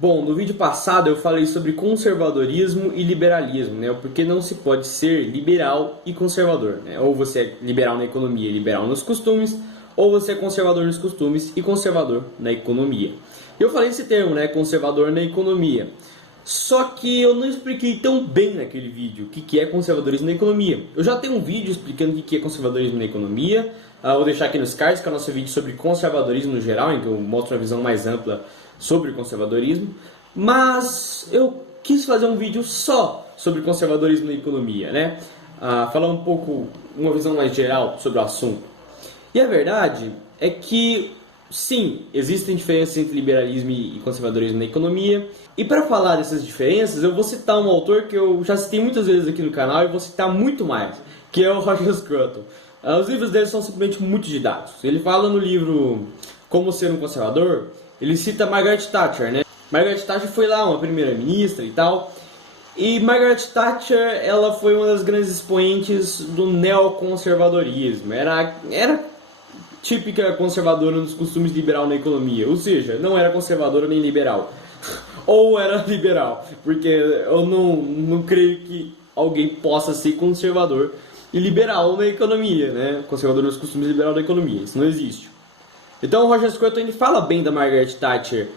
Bom, no vídeo passado eu falei sobre conservadorismo e liberalismo, né? Porque não se pode ser liberal e conservador, né? Ou você é liberal na economia e liberal nos costumes, ou você é conservador nos costumes e conservador na economia. Eu falei esse termo, né? Conservador na economia. Só que eu não expliquei tão bem naquele vídeo o que é conservadorismo na economia. Eu já tenho um vídeo explicando o que é conservadorismo na economia. Vou deixar aqui nos cards, que é o nosso vídeo sobre conservadorismo no geral, em que eu mostro uma visão mais ampla sobre conservadorismo. Mas eu quis fazer um vídeo só sobre conservadorismo na economia, né? Falar um pouco, uma visão mais geral sobre o assunto. E a verdade é que, sim, existem diferenças entre liberalismo e conservadorismo na economia. E para falar dessas diferenças, eu vou citar um autor que eu já citei muitas vezes aqui no canal e vou citar muito mais, que é o Roger Scruton. Os livros dele são simplesmente muito didáticos. Ele fala no livro Como Ser um Conservador, ele cita Margaret Thatcher, né? Margaret Thatcher foi lá uma primeira-ministra e tal. E Margaret Thatcher, ela foi uma das grandes expoentes do neoconservadorismo. Era típica conservadora nos costumes, liberal na economia. Ou seja, não era conservadora nem liberal. Ou era liberal. Porque eu não creio que alguém possa ser conservador e liberal na economia, né? Conservador nos costumes e liberal na economia. Isso não existe. Então o Roger Scruton ele fala bem da Margaret Thatcher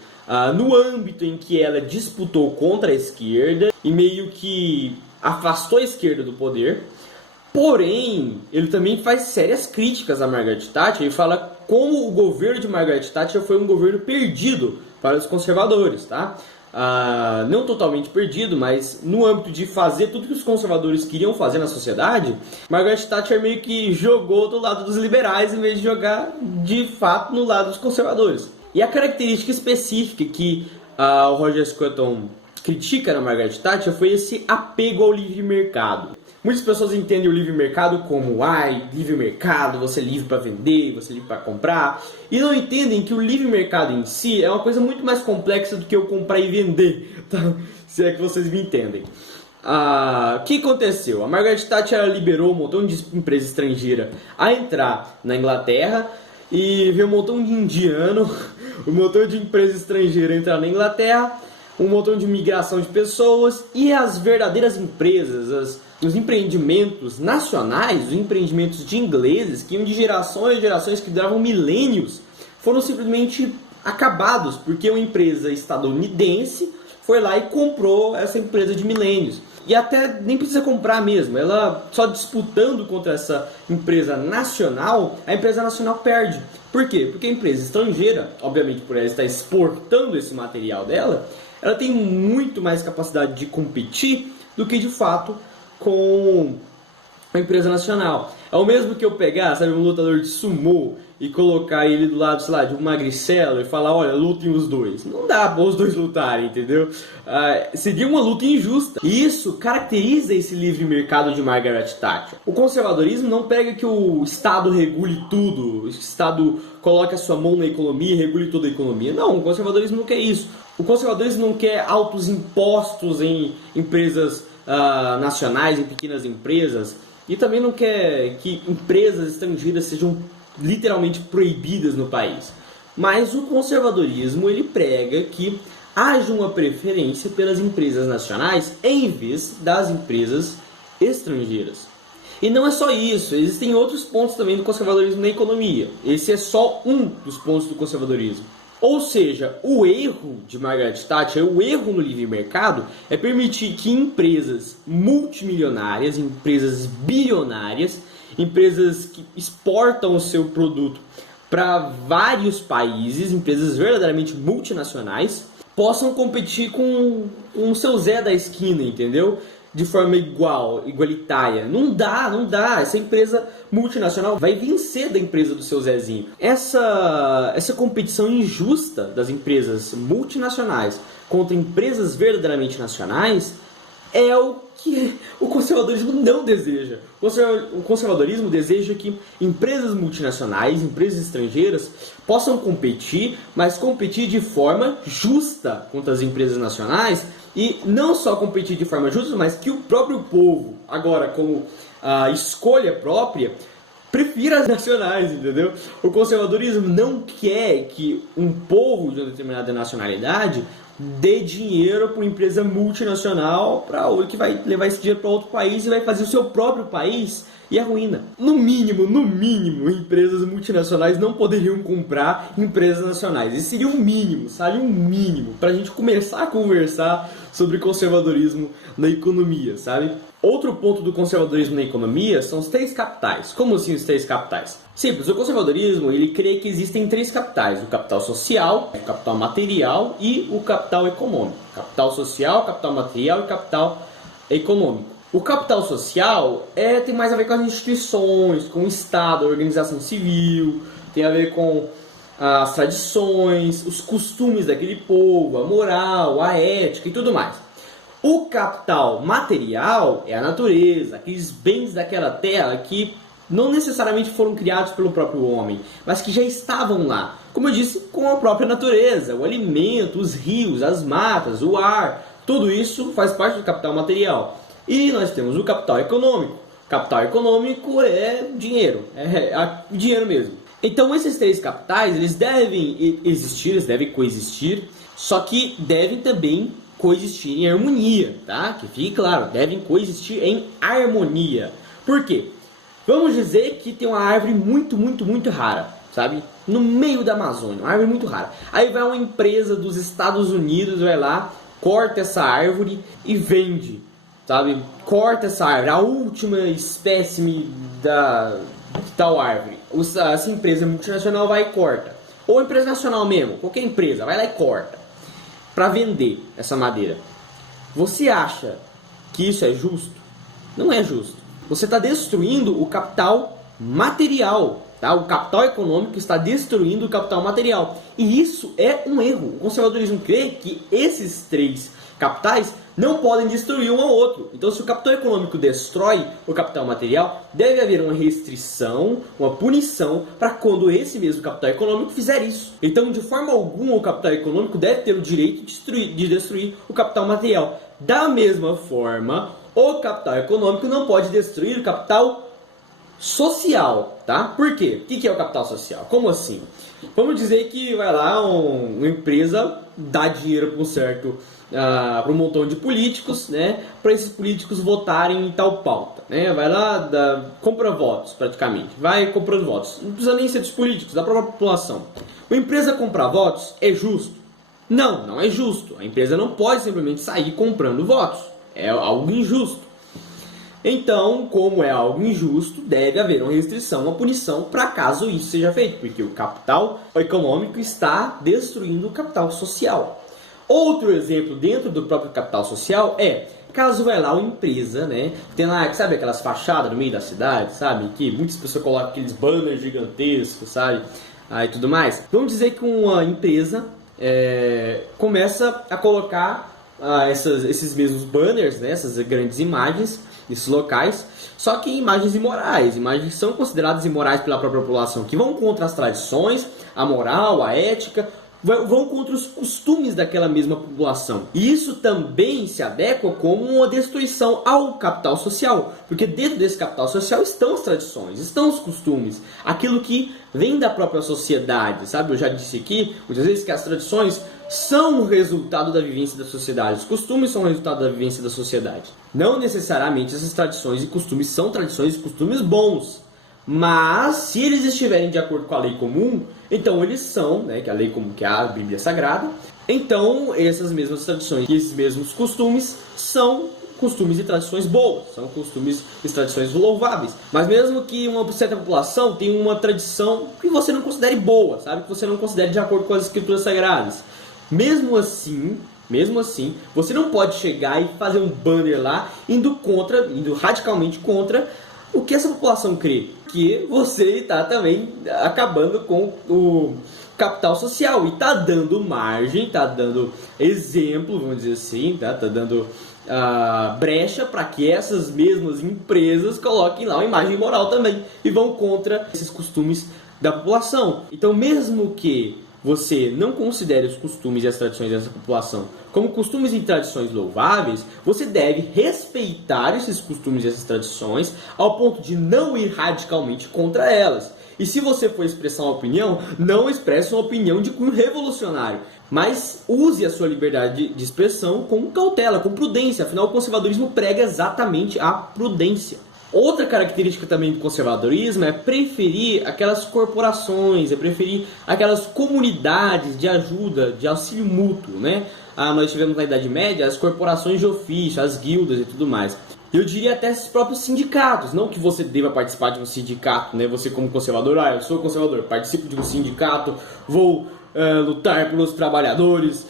no âmbito em que ela disputou contra a esquerda e meio que afastou a esquerda do poder. Porém, ele também faz sérias críticas a Margaret Thatcher e fala como o governo de Margaret Thatcher foi um governo perdido para os conservadores, tá? Não totalmente perdido, mas no âmbito de fazer tudo que os conservadores queriam fazer na sociedade, Margaret Thatcher meio que jogou do lado dos liberais em vez de jogar de fato no lado dos conservadores. E a característica específica que o Roger Scruton critica na Margaret Thatcher foi esse apego ao livre mercado. Muitas pessoas entendem o livre mercado como livre mercado, você é livre para vender, você é livre para comprar, e não entendem que o livre mercado em si é uma coisa muito mais complexa do que eu comprar e vender, tá? Se é que vocês me entendem. O que aconteceu? A Margaret Thatcher ela liberou um montão de empresa estrangeira a entrar na Inglaterra e veio um montão de indiano, um montão de empresa estrangeira entrar na Inglaterra, um montão de migração de pessoas e as verdadeiras empresas, os empreendimentos nacionais, os empreendimentos de ingleses que iam de gerações e gerações que duravam milênios, foram simplesmente acabados porque uma empresa estadunidense foi lá e comprou essa empresa de milênios. E até nem precisa comprar mesmo, ela só disputando contra essa empresa nacional, a empresa nacional perde. Por quê? Porque a empresa estrangeira, obviamente por ela estar exportando esse material dela, ela tem muito mais capacidade de competir do que de fato com a empresa nacional. É o mesmo que eu pegar, sabe, um lutador de sumô e colocar ele do lado, sei lá, de um magricelo e falar, olha, lutem os dois. Não dá para os dois lutarem, entendeu? Seria uma luta injusta. E isso caracteriza esse livre mercado de Margaret Thatcher. O conservadorismo não pega que o Estado regule tudo, o Estado coloque a sua mão na economia e regule toda a economia. Não, o conservadorismo não quer isso. O conservadorismo não quer altos impostos em empresas nacionais, em pequenas empresas, e também não quer que empresas estrangeiras sejam literalmente proibidas no país. Mas o conservadorismo ele prega que haja uma preferência pelas empresas nacionais em vez das empresas estrangeiras. E não é só isso, existem outros pontos também do conservadorismo na economia. Esse é só um dos pontos do conservadorismo. Ou seja, o erro de Margaret Thatcher, o erro no livre mercado, é permitir que empresas multimilionárias, empresas bilionárias, empresas que exportam o seu produto para vários países, empresas verdadeiramente multinacionais, possam competir com o seu Zé da esquina, entendeu? De forma igualitária. Não dá. Essa empresa multinacional vai vencer da empresa do seu Zezinho. Essa competição injusta das empresas multinacionais contra empresas verdadeiramente nacionais é o que o conservadorismo não deseja. O conservadorismo deseja que empresas multinacionais, empresas estrangeiras, possam competir, mas competir de forma justa contra as empresas nacionais, e não só competir de forma justa, mas que o próprio povo, agora como escolha própria, prefira as nacionais, entendeu? O conservadorismo não quer que um povo de uma determinada nacionalidade dê dinheiro para uma empresa multinacional que vai levar esse dinheiro para outro país e vai fazer o seu próprio país e a ruína. No mínimo, empresas multinacionais não poderiam comprar empresas nacionais. Esse seria o mínimo, sabe? Um mínimo para a gente começar a conversar sobre conservadorismo na economia, sabe? Outro ponto do conservadorismo na economia são os 3 capitais. Como assim os 3 capitais? Simples, o conservadorismo ele crê que existem 3 capitais: o capital social, o capital material e o capital econômico. Capital social, capital material e capital econômico. O capital social tem mais a ver com as instituições, com o Estado, a organização civil, tem a ver com as tradições, os costumes daquele povo, a moral, a ética e tudo mais. O capital material é a natureza, aqueles bens daquela terra que não necessariamente foram criados pelo próprio homem, mas que já estavam lá. Como eu disse, com a própria natureza, o alimento, os rios, as matas, o ar, tudo isso faz parte do capital material. E nós temos o capital econômico. Capital econômico é dinheiro, dinheiro mesmo. Então esses 3 capitais, eles devem existir, eles devem coexistir, só que devem também coexistir em harmonia, tá? Que fique claro, devem coexistir em harmonia. Por quê? Vamos dizer que tem uma árvore muito rara, sabe? No meio da Amazônia, uma árvore muito rara. Aí vai uma empresa dos Estados Unidos, vai lá, corta essa árvore e vende, sabe? Corta essa árvore, a última espécime da tal árvore. Essa empresa multinacional vai e corta. Ou empresa nacional mesmo, qualquer empresa, vai lá e corta para vender essa madeira. Você acha que isso é justo? Não é justo. Você está destruindo o capital material, tá? O capital econômico está destruindo o capital material. E isso é um erro. O conservadorismo crê que esses 3 capitais não podem destruir um ao outro. Então, se o capital econômico destrói o capital material, deve haver uma restrição, uma punição para quando esse mesmo capital econômico fizer isso. Então, de forma alguma, o capital econômico deve ter o direito de destruir o capital material. Da mesma forma, o capital econômico não pode destruir o capital social, tá? Por quê? O que é o capital social? Como assim? Vamos dizer que vai lá uma empresa dá dinheiro para um montão de políticos, né? Para esses políticos votarem em tal pauta, né? Vai lá, compra votos praticamente, vai comprando votos. Não precisa nem ser dos políticos, da própria população. Uma empresa comprar votos é justo? Não, não é justo. A empresa não pode simplesmente sair comprando votos. É algo injusto. Então, como é algo injusto, deve haver uma restrição, uma punição para caso isso seja feito, porque o capital econômico está destruindo o capital social. Outro exemplo dentro do próprio capital social é, caso vai lá uma empresa, né, tem lá, sabe aquelas fachadas no meio da cidade, sabe, que muitas pessoas colocam aqueles banners gigantescos, sabe, e tudo mais. Vamos dizer que uma empresa começa a colocar esses mesmos banners, né, essas grandes imagens, esses locais, só que imagens imorais, imagens que são consideradas imorais pela própria população, que vão contra as tradições, a moral, a ética, vão contra os costumes daquela mesma população. E isso também se adequa como uma destruição ao capital social, porque dentro desse capital social estão as tradições, estão os costumes, aquilo que vem da própria sociedade, sabe? Eu já disse aqui, muitas vezes, que as tradições são o resultado da vivência da sociedade, os costumes são o resultado da vivência da sociedade. Não necessariamente essas tradições e costumes são tradições e costumes bons, mas se eles estiverem de acordo com a lei comum, então eles são, né, que a lei comum, que é a Bíblia Sagrada, então essas mesmas tradições e esses mesmos costumes são costumes e tradições boas, são costumes e tradições louváveis. Mas mesmo que uma certa população tenha uma tradição que você não considere boa, sabe, que você não considere de acordo com as escrituras sagradas, mesmo assim, você não pode chegar e fazer um banner lá indo radicalmente contra o que essa população crê, que você está também acabando com o capital social e está dando margem, está dando exemplo, vamos dizer assim, está dando brecha para que essas mesmas empresas coloquem lá uma imagem moral também e vão contra esses costumes da população. Então, mesmo que você não considere os costumes e as tradições dessa população como costumes e tradições louváveis, você deve respeitar esses costumes e essas tradições ao ponto de não ir radicalmente contra elas. E se você for expressar uma opinião, não expresse uma opinião de cunho revolucionário. Mas use a sua liberdade de expressão com cautela, com prudência. Afinal, o conservadorismo prega exatamente a prudência. Outra característica também do conservadorismo é preferir aquelas corporações, é preferir aquelas comunidades de ajuda, de auxílio mútuo, né? Nós tivemos na Idade Média as corporações de ofício, as guildas e tudo mais. Eu diria até esses próprios sindicatos, não que você deva participar de um sindicato, né? Você como conservador, eu sou conservador, participo de um sindicato, vou lutar pelos trabalhadores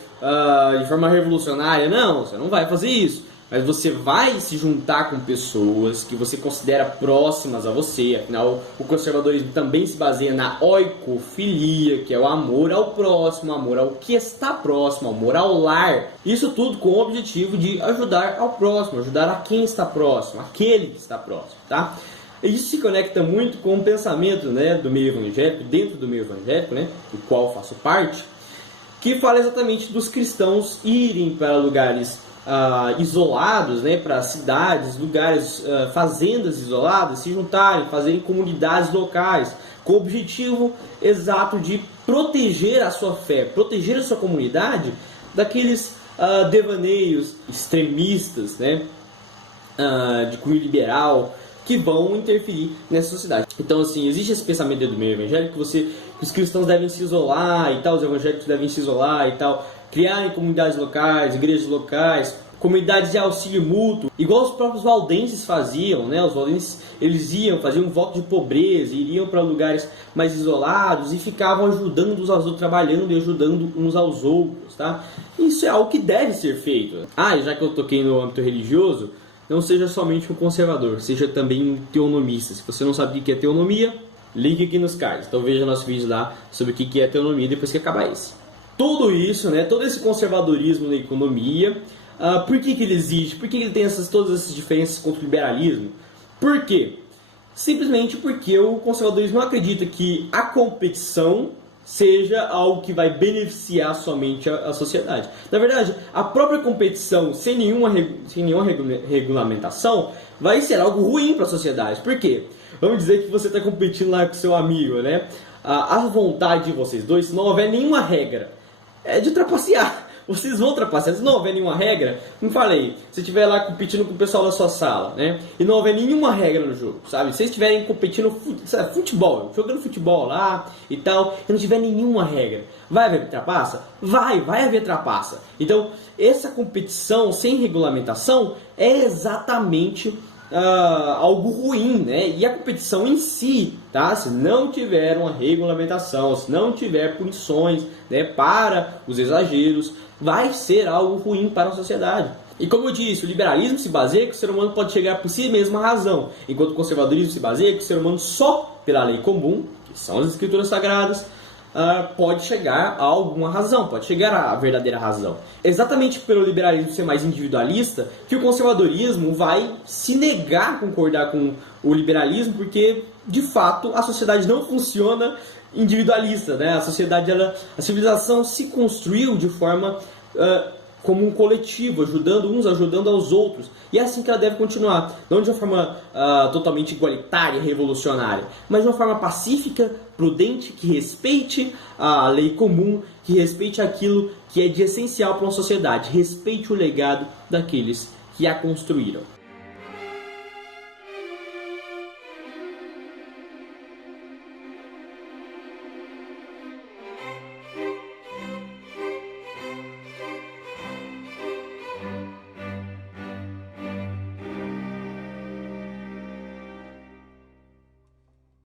de forma revolucionária. Não, você não vai fazer isso. Mas você vai se juntar com pessoas que você considera próximas a você. Afinal, o conservadorismo também se baseia na oikofilia, que é o amor ao próximo, amor ao que está próximo, amor ao lar. Isso tudo com o objetivo de ajudar ao próximo, ajudar a quem está próximo, aquele que está próximo, tá? Isso se conecta muito com o pensamento, né, do meio evangélico, dentro do meio evangélico, né, do qual faço parte, que fala exatamente dos cristãos irem para lugares isolados, né, para cidades, lugares, fazendas isoladas, se juntarem, fazerem comunidades locais, com o objetivo exato de proteger a sua fé, proteger a sua comunidade daqueles devaneios extremistas, né, de cunho liberal, que vão interferir nessa sociedade. Então, assim, existe esse pensamento dentro do meio evangélico que os cristãos devem se isolar e tal, os evangélicos devem se isolar e tal, criarem comunidades locais, igrejas locais, comunidades de auxílio mútuo, igual os próprios valdenses faziam, né? Os valdenses, eles faziam um voto de pobreza, iriam para lugares mais isolados e ficavam ajudando uns aos outros, trabalhando e ajudando uns aos outros, tá? Isso é algo que deve ser feito. E já que eu toquei no âmbito religioso, não seja somente um conservador, seja também um teonomista. Se você não sabe o que é teonomia, link aqui nos cards. Então veja nosso vídeo lá sobre o que é teonomia depois que acabar esse. Tudo isso, né, todo esse conservadorismo na economia, por que ele existe? Por que ele tem todas essas diferenças contra o liberalismo? Por quê? Simplesmente porque o conservadorismo não acredita que a competição seja algo que vai beneficiar somente a sociedade. Na verdade, a própria competição, sem nenhuma regulamentação, vai ser algo ruim para a sociedade. Por quê? Vamos dizer que você está competindo lá com seu amigo, né? A vontade de vocês dois, se não houver nenhuma regra, é de trapacear. Vocês vão trapacear. Se não houver nenhuma regra, como falei, se estiver lá competindo com o pessoal da sua sala, né? E não houver nenhuma regra no jogo, sabe? Se vocês estiverem competindo futebol, jogando futebol lá e tal, e não tiver nenhuma regra, vai haver trapaça? Vai haver trapaça. Então, essa competição sem regulamentação é exatamente algo ruim, né? E a competição em si, tá? Se não tiver uma regulamentação, se não tiver punições, né, para os exageros, vai ser algo ruim para a sociedade. E como eu disse, o liberalismo se baseia que o ser humano pode chegar por si mesmo à razão, enquanto o conservadorismo se baseia que o ser humano só pela lei comum, que são as escrituras sagradas, pode chegar a alguma razão, pode chegar à verdadeira razão. Exatamente pelo liberalismo ser mais individualista, que o conservadorismo vai se negar a concordar com o liberalismo, porque, de fato, a sociedade não funciona individualista, né? A civilização se construiu de forma como um coletivo, ajudando aos outros. E é assim que ela deve continuar. Não de uma forma totalmente igualitária, revolucionária, mas de uma forma pacífica, prudente, que respeite a lei comum, que respeite aquilo que é de essencial para uma sociedade, respeite o legado daqueles que a construíram.